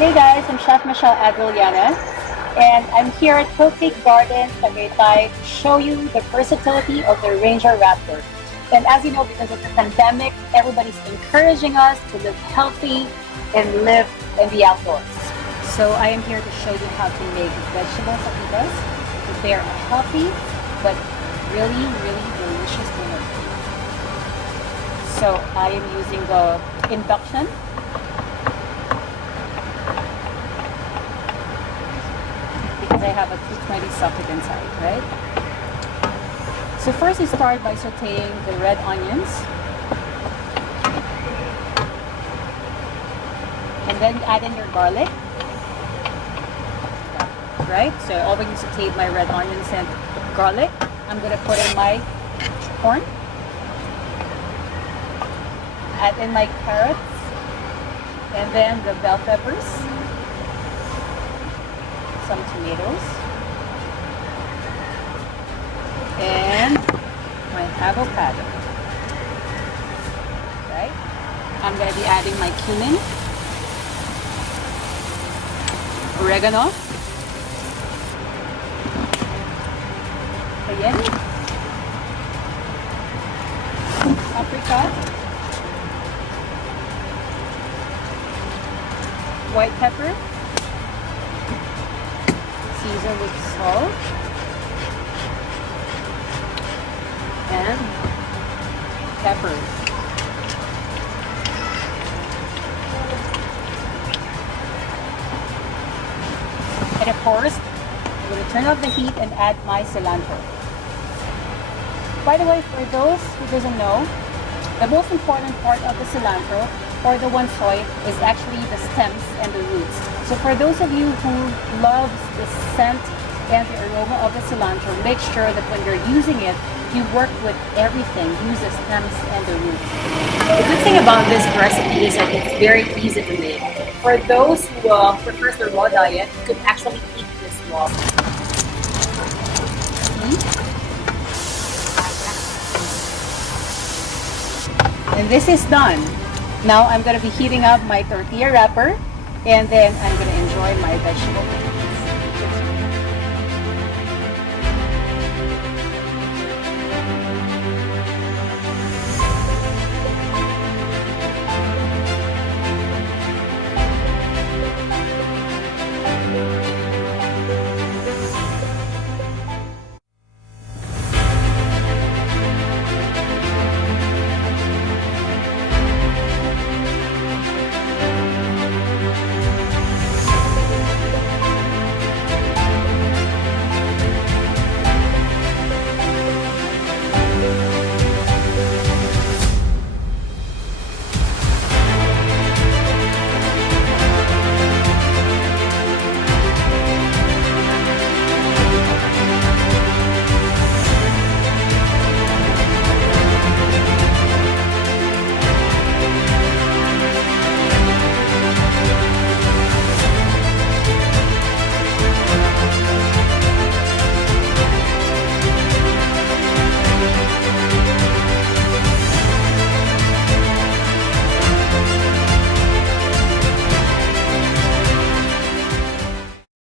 Hey guys, I'm Chef Michelle Adriana, and I'm here at Hiltic Garden, Tagaytay, to show you the versatility of the Ranger Raptor. And as you know, because of the pandemic, everybody's encouraging us to live healthy and live in the outdoors. So I am here to show you how to make vegetable fajitas. Prepare a healthy but really, really delicious dinner. So I am using the induction because I have a 220 socket inside, right? So first you start by sauteing the red onions. And then you add in your garlic. Right? So I already sauteed my red onions and garlic. I'm gonna put in my corn. Add in my carrots. And then the bell peppers. Some tomatoes. And my avocado. Right? I'm gonna be adding my cumin. Oregano. Cayenne, paprika, white pepper, season with salt, and pepper. And of course, I'm going to turn off the heat and add my cilantro. By the way, for those who doesn't know, the most important part of the cilantro or the one soy is actually the stems and the roots. So for those of you who loves the scent and the aroma of the cilantro, make sure that when you're using it, you work with everything. Use the stems and the roots. The good thing about this recipe is that it's very easy to make. For those who prefers the raw diet, you could actually eat this raw. And this is done. Now I'm going to be heating up my tortilla wrapper, and then I'm going to enjoy my vegetable.